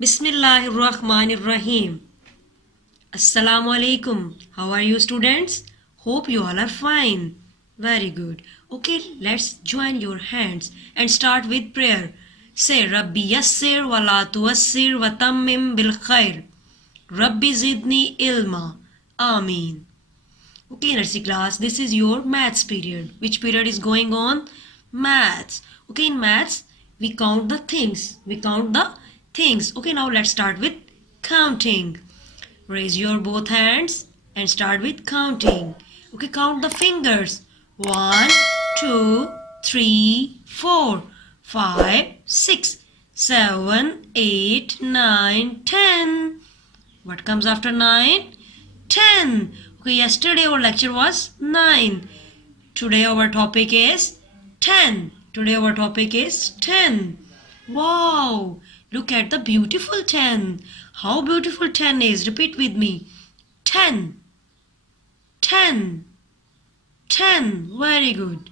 Bismillahirrahmanirrahim. Assalamu alaikum. How are you, students? Hope you all are fine. Very good. Okay, let's join your hands and start with prayer. Say Rabbi yassir wa la tuwassir wa tammim bil khair. Rabbi zidni ilma. Ameen. Okay, nursery class, this is your maths period. Which period is going on? Maths. Okay, in maths, we count the things. Okay, now let's start with counting. Raise your both hands and start with counting. Okay, count the fingers. 1, 2, 3, 4, 5, 6, 7, 8, 9, 10. What comes after 9? 10. Okay, yesterday our lecture was 9. Today our topic is 10. Wow, look at the beautiful 10. How beautiful 10 is. Repeat with me. 10. 10. 10. Very good.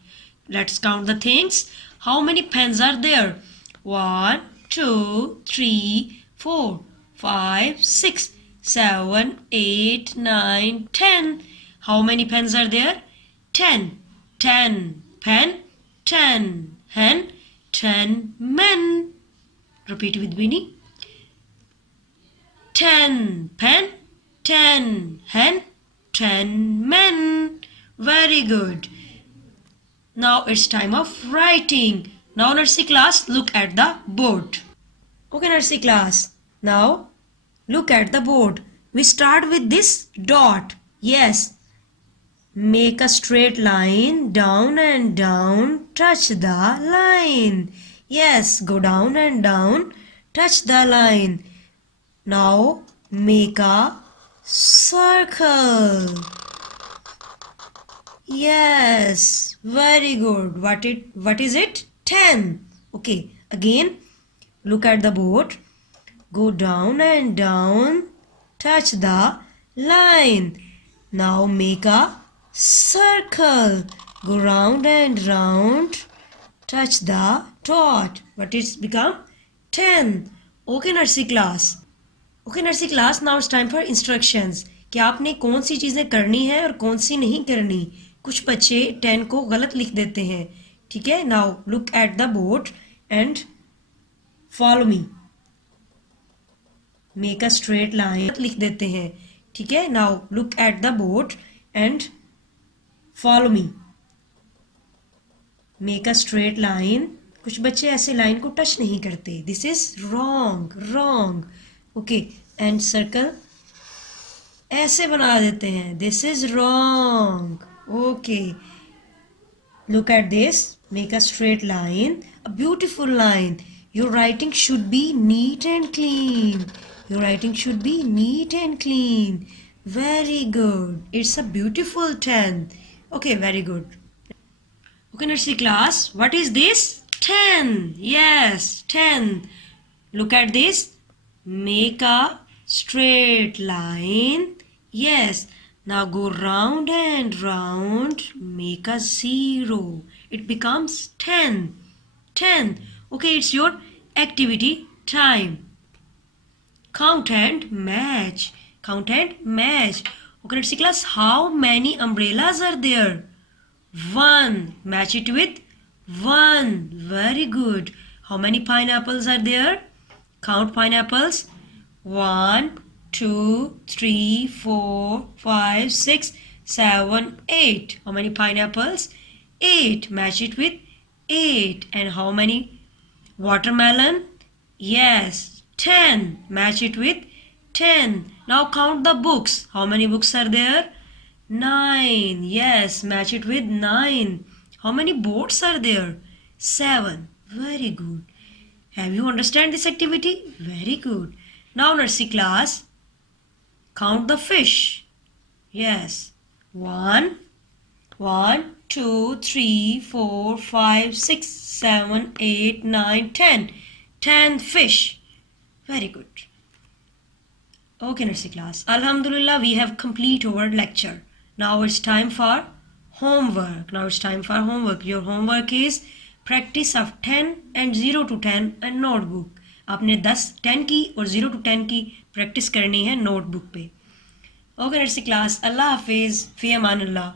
Let's count the things. How many pens are there? 1, 2, 3, 4, 5, 6, 7, 8, 9, 10. How many pens are there? 10. 10. Pen. 10. Hen. 10 men. Repeat with me. 10 pen, 10 hen, 10 men. Very good. Now it's time of writing. Now nursery class, look at the board. Okay, nursery class. Now look at the board. We start with this dot. Yes. Make a straight line down and down. Touch the line. Yes, go down and down. Touch the line. Now make a circle. Yes, very good. What is it? 10. Okay, again look at the board. Go down and down. Touch the line. Now make a circle. Go round and round. Touch the dot. What it's become? 10. Okay, nursery class. Okay nursery class, now it's time for instructions कि आपने कौन सी चीज़ें करनी है और कौन सी नहीं करनी. कुछ बच्चे 10 को गलत लिख देते हैं. ठीक है, now look at the board and follow me. Make a straight line लिख देते हैं. ठीक है, now look at the board and follow me. Make a straight line. कुछ बच्चे ऐसे लाइन को टच नहीं करते. This is wrong. Okay, and circle ऐसे बना देते हैं. This is wrong. Okay, look at this. Make a straight line, a beautiful line. Your writing should be neat and clean. Very good. It's a beautiful 10. Okay, very good. Okay, nursery class, what is this? 10. Yes, 10. Look at this. Make a straight line. Yes. Now go round and round. Make a 0. It becomes 10. 10. Okay, it's your activity time. Count and match. Okay, let's see class. How many umbrellas are there? 1. Match it with 1. Very good. How many pineapples are there? Count pineapples. 1, 2, 3, 4, 5, 6, 7, 8. How many pineapples? 8. Match it with 8. And how many watermelon? Yes, 10. Match it with 10. Now count the books. How many books are there? 9. Yes, match it with 9. How many boats are there? 7. Very good. Have you understand this activity? Very good. Now nursery class, count the fish. Yes. 1, 2, 3, 4, 5, 6, 7, 8, 9, 10. 10 fish. Very good. Okay, nursery class. Alhamdulillah, we have complete our lecture. Now it's time for homework. Your homework is practice of 10 and 0 to 10 and notebook. आपने 10 की और 0 to 10 की practice करनी है notebook पे. Okay nursery class, अल्लाह हाफिज़, फ़ी अमान अल्लाह.